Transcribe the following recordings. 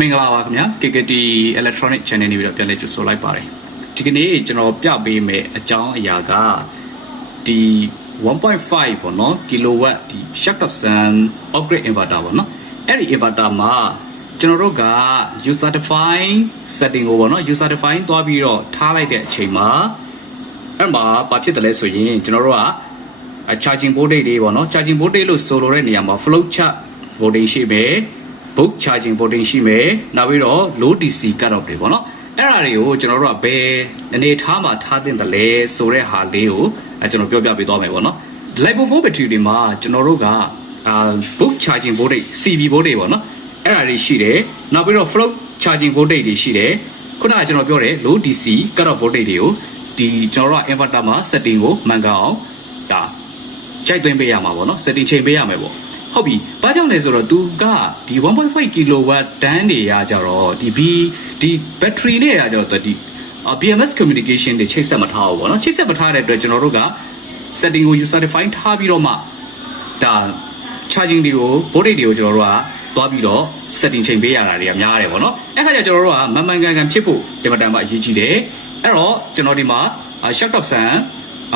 မင်္ဂလာပါခင်ဗျာ KKT Electronic Channel နေပြီးတော့ပြန်လည်ကြိုဆိုလိုက်ပါတယ်ဒီကနေ့ကျွန်တော်ပြပေးမယ့်အကြောင်းအရာကဒီ1.5ပေါ့နော် kilowatt ဒီ shutdown sun upgrade inverter ပေါ့နော်အဲ့ဒီ inverter မှာကျွန်တော်တို့က user define setting ကိုပေါ့နော် user define သွားပြီးတော့ထားလိုက်တဲ့အချိန်မှာအဲ့မှာဘာဖြစ်တယ်လဲဆိုရင်ကျွန်တော်တို့ကအ charging voltage တွေပေါ့နော် charging voltage လို့ဆိုလိုတဲ့နေရာမှာ float chart voltage ရှိမယ် book charging voltage ရှိမယ်နောက်ပြီးတော့ low DC cut off တွေပေါ့နော်အဲ့ဒါတွေကိုကျွန်တော်တို့ကဘယ်အနေထားမှာထားသင့်တယ်လဲဆိုတဲ့ဟာလေးကိုအဲကျွန်တော်ပြောပြပေးသွားမယ်ပေါ့နော် lipo 4 battery တွေမှာကျွန်တော်တို့ကအာ book charging voltage CV voltage ပေါ့နော်အဲ့ဒါတွေရှိတယ်နောက်ပြီးတော့ float charging voltage တွေရှိတယ်ခုနကကျွန်တော်ပြောတဲ့ low DC cut off voltage တွေကိုဒီကျွန်တော်တို့က inverter မှာ setting ကိုမှန်ကန်အောင်ဒါကြိုက်သွင်းပေးရမှာပေါ့နော် setting ချိန်ပေးရမယ်ပေါ့ ဟုတ်ပြီဘာကြောင့်လဲဆိုတော့ तू ကဒီ1.5 kilowatt တန်းနေရကြတော့ဒီ B ဒီ battery နဲ့ရကြတော့ तू ဒီ BMS communication တွေချိတ်ဆက်မထားဘူးပေါ့နော်ချိတ်ဆက်မထားတဲ့အတွက်ကျွန်တော်တို့က setting ကို user define ထားပြီးတော့မှဒါ charging တွေကို voltage တွေကိုကျွန်တော်တို့ကသွားပြီးတော့ setting ချိန်ပေးရတာတွေကများတယ်ပေါ့နော်အဲ့ခါကျကျွန်တော်တို့ကမမှန်ကန်ကန်ဖြစ်ဖို့အင်မတန်မှအရေးကြီးတယ်အဲ့တော့ကျွန်တော်ဒီမှာ shut off sun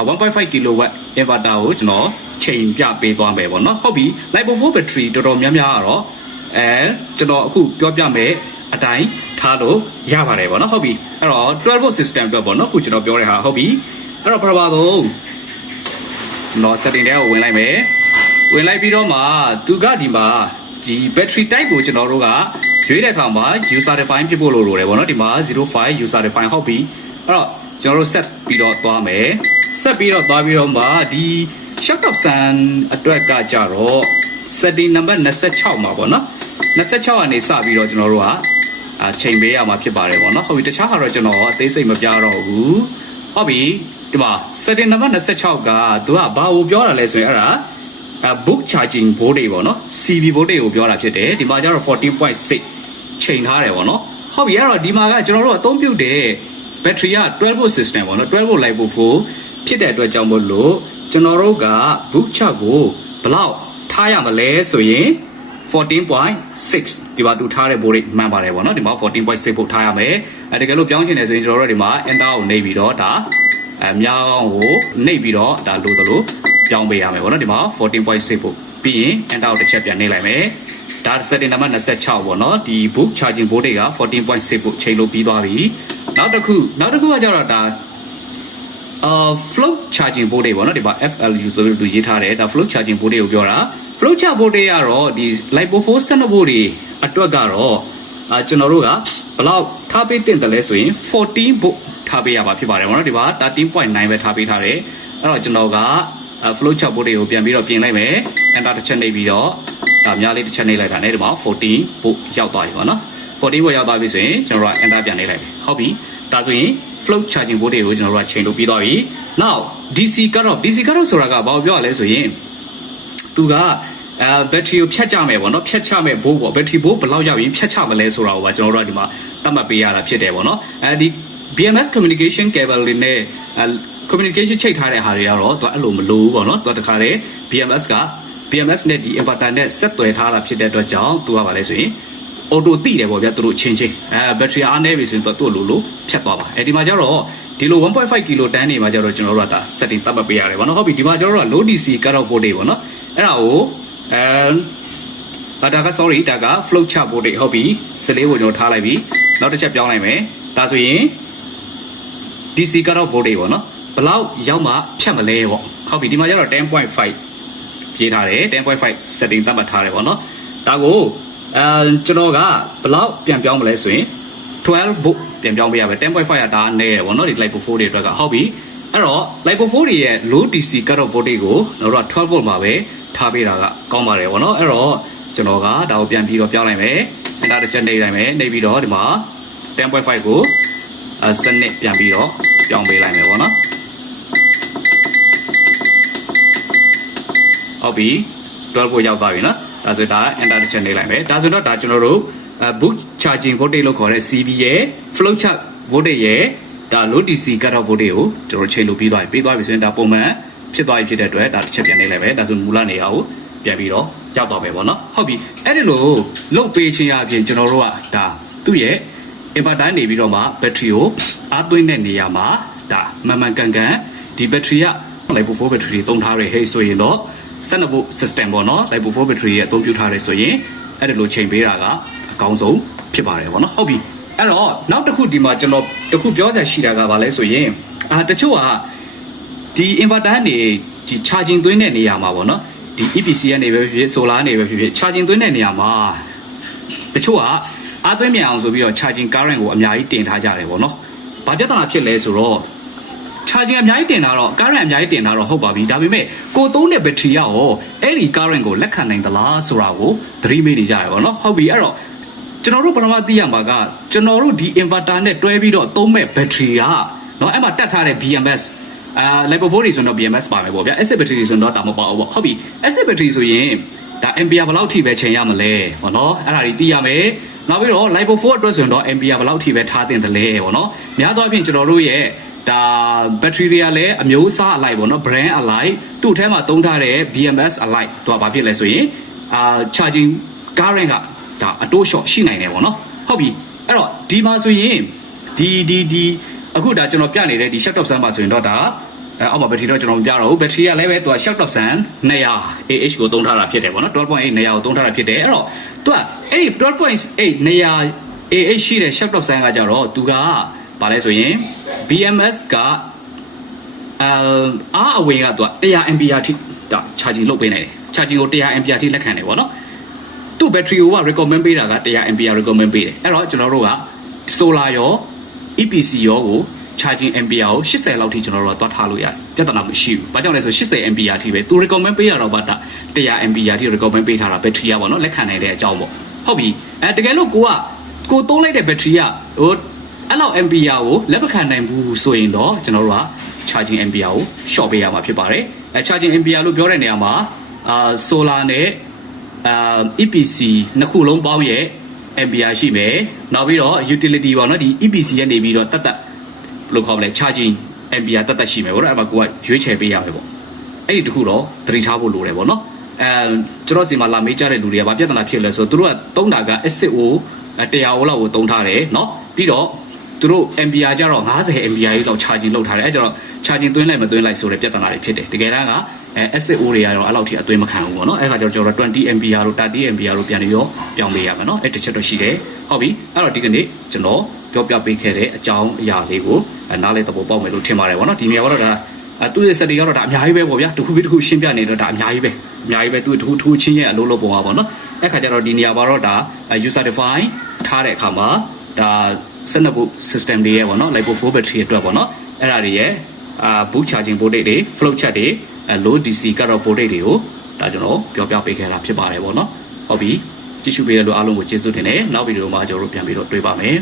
1.5 kilowatt inverter ကိုကျွန်တော်ချိန်ပြပေးသွားမယ်ပေါ့နော်ဟုတ်ပြီ lipo 4 battery တော်တော်များများကတော့အဲကျွန်တော်အခုပြောပြမယ်အတိုင်းထားလို့ရပါတယ်ပေါ့နော်ဟုတ်ပြီအဲ့တော့12 volt system အတွက်ပေါ့နော်အခုကျွန်တော်ပြောတဲ့ဟာဟုတ်ပြီအဲ့တော့ပထမဆုံးတော့ setting တွေကိုဝင်လိုက်မယ်ဝင်လိုက်ပြီးတော့မှသူကဒီမှာဒီ battery type ကိုကျွန်တော်တို့ကရွေးတဲ့အခါမှာ user define ဖြစ်ဖို့လိုလိုတယ်ပေါ့နော်ဒီမှာ05 user define ဟုတ်ပြီအဲ့တော့ကျွန်တော်တို့ set ပြီးတော့သွားမယ် ဆက်ပြီးတော့သွားပြီးတော့မှဒီ shut off sun အတွက်ကကြတော့ setting number 26မှာပေါ့နော်26ကနေစပြီးတော့ကျွန်တော်တို့ကအချိန်ပေးရမှာဖြစ်ပါတယ်ပေါ့နော်ဟုတ်ပြီတခြားဟာတော့ကျွန်တော်အသေးစိတ်မပြတော့ဘူးဟုတ်ပြီဒီမှာ setting number 26ကသူကဘာကိုပြောတာလဲဆိုရင်အဲ့ဒါအဲ book charging voltage ပေါ့နော် CV voltage ကိုပြောတာဖြစ်တယ်ဒီမှာကျတော့14.6ချိန်ထားတယ်ပေါ့နော်ဟုတ်ပြီအဲ့တော့ဒီမှာကကျွန်တော်တို့အသုံးပြုတဲ့ battery က12 volt system ပေါ့နော်12 volt lipo 4 ဖြစ်တဲ့အတွက်ကြောင့်မို့လို့ကျွန်တော်တို့က book chart ကိုဘယ်လောက်ထားရမလဲဆိုရင်14.6ဒီမှာသူထားတဲ့ voltage မှန်ပါတယ်ပေါ့နော်ဒီမှာ14.6 volt ထားရမယ်အဲတကယ်လို့ပြောင်းချင်တယ်ဆိုရင်ကျွန်တော်တို့ဒီမှာ enter ကိုနှိပ်ပြီးတော့ဒါအများအောင်ကိုနှိပ်ပြီးတော့ဒါလို့သလိုပြောင်းပေးရမယ်ပေါ့နော်ဒီမှာ14.6 volt ပြီးရင် enter ကိုတစ်ချက်ပြန်နှိပ်လိုက်မယ်ဒါ setting နံပါတ်26ပေါ့နော်ဒီ book charging voltage က14.6 volt ချိန်လို့ပြီးသွားပြီနောက်တစ်ခုနောက်တစ်ခုကကျတော့ဒါ အာ float charging voltage ပေါ့နော်ဒီမှာ FLU ဆိုပြီးသူရေးထားတယ်ဒါ float charging voltage ကိုပြောတာ float charge voltage ကတော့ဒီ lipo 4 send volt တွေအတွက်ကတော့အာကျွန်တော်တို့ကဘယ်လောက်ထားပေးတင်တယ်လဲဆိုရင်14 volt ထားပေးရပါဖြစ်ပါတယ်ပေါ့နော်ဒီမှာ13.9ပဲထားပေးထားတယ်အဲ့တော့ကျွန်တော်က float chart voltage ကိုပြန်ပြီးတော့ပြင်လိုက်မယ် enter တစ်ချက်နှိပ်ပြီးတော့ဒါများလေးတစ်ချက်နှိပ်လိုက်တာနဲ့ဒီမှာ14 volt ရောက်သွားပြီပေါ့နော်14 volt ရောက်သွားပြီဆိုရင်ကျွန်တော်က enter ပြန်နှိပ်လိုက်မယ်ဟုတ်ပြီ ဒါဆိုရင် float charging voltage ကိုကျွန်တော်တို့ကချိန်လို့ပြီးသွားပြီ now DC cut off DC cut off ဆိုတာကဘာကိုပြောရလဲဆိုရင်သူကအဲဘက်ထရီကိုဖြတ်ကြမယ်ပေါ့နော်ဖြတ်ချမယ်ဘိုးပေါ့ဘက်ထရီဘိုးဘယ်လောက်ရောက်ရင်ဖြတ်ချမလဲဆိုတာကိုပါကျွန်တော်တို့ကဒီမှာသတ်မှတ်ပေးရတာဖြစ်တယ်ပေါ့နော်အဲဒီ BMS communication cable တွေနဲ့အဲ communication ချိတ်ထားတဲ့ဟာတွေကတော့သူအဲ့လိုမလိုဘူးပေါ့နော်သူကတခါလေ BMS က BMS နဲ့ဒီ inverter နဲ့ဆက်သွယ်ထားတာဖြစ်တဲ့အတွက်ကြောင့်သူကပါလဲဆိုရင် auto တိတယ်ပေါ့ဗျာသူတို့ချင်းချင်းအဲဘက်ထရီအားနည်းပြီဆိုရင်သူကသူ့လိုလိုဖြတ်သွားပါအဲဒီမှာကျတော့ဒီလို1.5 kilo တန်းနေမှာကျတော့ကျွန်တော်တို့ကဒါ setting သတ်မှတ်ပေးရတယ်ပေါ့နော်ဟုတ်ပြီဒီမှာကျွန်တော်တို့က low DC cut off voltage ပေါ့နော်အဲ့ဒါကိုအဲဒါက sorry ဒါက float chart voltage ဟုတ်ပြီစလေးကိုကျွန်တော်ထားလိုက်ပြီနောက်တစ်ချက်ပြောင်းလိုက်မယ်ဒါဆိုရင် DC cut off voltage ပေါ့နော်ဘလောက်ရောက်မှဖြတ်မလဲပေါ့ဟုတ်ပြီဒီမှာကျတော့10.5ပြေးထားတယ်10.5 setting သတ်မှတ်ထားတယ်ပေါ့နော်ဒါကို အဲကျွန်တော်ကဘလောက်ပြန်ပြောင်းမလဲဆိုရင်12 volt ပြန်ပြောင်းပေးရမယ်10.5ကဒါနဲ့ရပေါ့နော်ဒီ lipo 4တွေအတွက်ကဟုတ်ပြီအဲ့တော့ lipo 4တွေရဲ့ low DC cut off voltage ကိုကျွန်တော်တို့က12 volt မှာပဲထားပေးတာကကောင်းပါတယ်ပေါ့နော်အဲ့တော့ကျွန်တော်ကဒါကိုပြန်ပြီးတော့ပြောင်းလိုက်မယ်အဲ့ဒါတစ်ချက်နှိပ်လိုက်မယ်နှိပ်ပြီးတော့ဒီမှာ10.5ကိုအဲစနစ်ပြန်ပြီးတော့ပြောင်းပေးလိုက်မယ်ပေါ့နော်ဟုတ်ပြီ12ကိုရောက်သွားပြီနော် ဒါဆိုဒါ enter တစ်ချက်နှိပ်လိုက်မယ်ဒါဆိုတော့ဒါကျွန်တော်တို့အဲ boot charging voltage လို့ခေါ်တဲ့ CV ရဲ့ flow chart voltage ရဲ့ဒါ low DC cut off voltage ကိုကျွန်တော်ချိန်လို့ပြီးသွားပြီပြီးသွားပြီဆိုရင်ဒါပုံမှန်ဖြစ်သွားပြီဖြစ်တဲ့အတွက်ဒါတစ်ချက်ပြန်နှိပ်လိုက်မယ်ဒါဆိုမူလနေရာကိုပြန်ပြီးတော့ရောက်သွားမယ်ပေါ့နော်ဟုတ်ပြီအဲ့ဒီလိုလုတ်ပေးခြင်းအပြင်ကျွန်တော်တို့ကဒါသူ့ရဲ့ inverter နေပြီးတော့မှ battery ကိုအားသွင်းတဲ့နေရာမှာဒါမှန်မှန်ကန်ကန်ဒီ battery က Lipo 4 battery တွေသုံးထားရဟဲ့ဆိုရင်တော့ 12 volt system ပေါ့နော် Lipo 4 battery ရဲ့အသုံးပြုထားရဆိုရင်အဲ့ဒီလိုချိန်ပေးတာကအကောင်းဆုံးဖြစ်ပါတယ်ပေါ့နော်ဟုတ်ပြီအဲ့တော့နောက်တစ်ခုဒီမှာကျွန်တော်တစ်ခုပြောချင်ရှိတာကဘာလဲဆိုရင်အာတချို့ကဒီ inverter နေဒီ charging သွင်းတဲ့နေရာမှာပေါ့နော်ဒီ EPC ကနေပဲဖြစ်ဖြစ် solar နေပဲဖြစ်ဖြစ် charging သွင်းတဲ့နေရာမှာတချို့ကအားသွင်းမြန်အောင်ဆိုပြီးတော့ charging current ကိုအများကြီးတင်ထားကြတယ်ပေါ့နော်။ဘာပြဿနာဖြစ်လဲဆိုတော့ charging အများကြီးတင်တာတော့ current အများကြီးတင်တာတော့ဟုတ်ပါပြီဒါပေမဲ့ကိုသုံးတဲ့ battery ကရောအဲ့ဒီ current ကိုလက်ခံနိုင်သလားဆိုတာကိုသတိမေးနေကြရပါတော့ဟုတ်ပြီအဲ့တော့ကျွန်တော်တို့ပထမသိရမှာကကျွန်တော်တို့ဒီ inverter နဲ့တွဲပြီးတော့သုံးမဲ့ battery ကเนาะအဲ့မှာတက်ထားတဲ့ BMS အာ level 4တွေဆိုတော့ BMS ပါမယ်ပေါ့ဗျာ acid battery တွေဆိုတော့ဒါမပါဘူးပေါ့ဟုတ်ပြီ acid battery ဆိုရင်ဒါ ampere ဘယ်လောက်ထိပဲချိန်ရမလဲပေါ့နော်အဲ့ဒါတွေသိရမယ်နောက်ပြီးတော့ lipo 4အတွက်ဆိုရင်တော့ ampere ဘယ်လောက်ထိပဲထားတင်တယ်လဲပေါ့နော်များသောအားဖြင့်ကျွန်တော်တို့ရဲ့ ဒါဘက်ထရီတွေကလည်းအမျိုးအစားအလိုက်ပေါ့နော် brand အလိုက်သူ့အထဲမှာသုံးထားတဲ့ BMS အလိုက်သူကဘာဖြစ်လဲဆိုရင်အာ charging current ကဒါအတိုး short ရှိနိုင်တယ်ပေါ့နော်ဟုတ်ပြီအဲ့တော့ဒီမှာဆိုရင်ဒီဒီဒီအခုဒါကျွန်တော်ပြနေတဲ့ဒီ shut off sun ပါဆိုရင်တော့ဒါအဲအောက်မှာဘက်ထရီတော့ကျွန်တော်မပြတော့ဘူးဘက်ထရီကလည်းပဲသူက shut off sun 200 AH ကိုသုံးထားတာဖြစ်တယ်ပေါ့နော်12.8 200ကိုသုံးထားတာဖြစ်တယ်အဲ့တော့သူကအဲ့ဒီ12.8 200 AH ရှိတဲ့ shut off sun ကကြတော့သူက ဘာလဲဆိုရင် BMS ကအာအားအဝင်ကသူက100 ampere ထိဒါ charging လုပ်ပေးနိုင်တယ် charging ကို100 ampere ထိလက်ခံတယ်ပေါ့နော်သူ့ battery ကိုက recommend ပေးတာက100 ampere recommend ပေးတယ်အဲ့တော့ကျွန်တော်တို့က solar ရော EPC ရောကို charging ampere ကို80လောက်ထိကျွန်တော်တို့ကသွားထားလို့ရတယ်ပြဿနာမရှိဘူးဘာကြောင့်လဲဆို80 ampere ထိပဲသူ recommend ပေးရတော့ဗတ်တာ100 ampere ထိ recommend ပေးထားတာ battery ကပေါ့နော်လက်ခံနိုင်တဲ့အကြောင်းပေါ့ဟုတ်ပြီအဲတကယ်လို့ကိုကကိုသုံးလိုက်တဲ့ battery ကဟို အဲ့လောက် ampere ကိုလက်မခံနိုင်ဘူးဆိုရင်တော့ကျွန်တော်တို့က charging ampere ကို short ပေးရမှာဖြစ်ပါတယ်အဲ charging ampere လို့ပြောတဲ့နေရာမှာအာ solar နဲ့အာ EPC နှစ်ခုလုံးပေါင်းရဲ့ ampere ရှိမယ်နောက်ပြီးတော့ utility ပေါ့နော်ဒီ EPC ရဲ့နေပြီးတော့တတ်တတ်ဘယ်လိုခေါ်မလဲ charging ampere တတ်တတ်ရှိမယ်ပေါ့နော်အဲ့မှာကိုကရွေးချယ်ပေးရမယ်ပေါ့အဲ့ဒီတခုတော့သတိထားဖို့လိုတယ်ပေါ့နော်အဲကျွန်တော်စီမှာလာမေးကြတဲ့လူတွေကဘာပြဿနာဖြစ်လဲဆိုတော့သူတို့ကတုံးတာက SO 100 O လောက်ကိုတုံးထားတယ်เนาะပြီးတော့ သူတို့ MBR ကြတော့90 MBR လောက် charging လုပ်ထားတယ်အဲကျတော့ charging သွင်းလိုက်မသွင်းလိုက်ဆိုတဲ့ပြဿနာတွေဖြစ်တယ်တကယ်တမ်းကအဲ SSO တွေကတော့အဲ့လောက်ထိအသွင်းမခံဘူးပေါ့နော်အဲခါကျတော့ကျွန်တော်20 MBR လို့30 MBR လို့ပြန်ပြီးတော့ပြောင်းပေးရမယ်နော်အဲတစ်ချက်တော့ရှိတယ်ဟုတ်ပြီအဲ့တော့ဒီကနေ့ကျွန်တော်ပြောပြပေးခဲ့တဲ့အကြောင်းအရာလေးကိုနားလည်သဘောပေါက်မယ်လို့ထင်ပါတယ်ပေါ့နော်ဒီနေရာကတော့ဒါသူ့ရဲ့စက်တွေကတော့ဒါအများကြီးပဲပေါ့ဗျာတစ်ခုပြီးတစ်ခုရှင်းပြနေတော့ဒါအများကြီးပဲအများကြီးပဲသူ့တစ်ခုထိုးချင်းရဲ့အလုပ်လုပ်ပုံပါပေါ့နော်အဲ့ခါကျတော့ဒီနေရာမှာတော့ဒါ user define ထားတဲ့အခါမှာဒါ စနစ်ဖို့ system တွေရဲ့ပေါ့နော် lipo 4 battery အတွက်ပေါ့နော်အဲ့ဒါတွေရဲ့အာ boot charging voltage တွေ flow chart တွေ low dc cut off voltage တွေကိုဒါကျွန်တော်ပြောပြပေးခဲ့တာဖြစ်ပါတယ်ပေါ့နော်ဟုတ်ပြီကြည့်ရှုပေးတဲ့လူအားလုံးကိုကျေးဇူးတင်တယ်နောက်ဗီဒီယိုမှာကျွန်တော်တို့ပြန်ပြီးတော့တွေ့ပါမယ်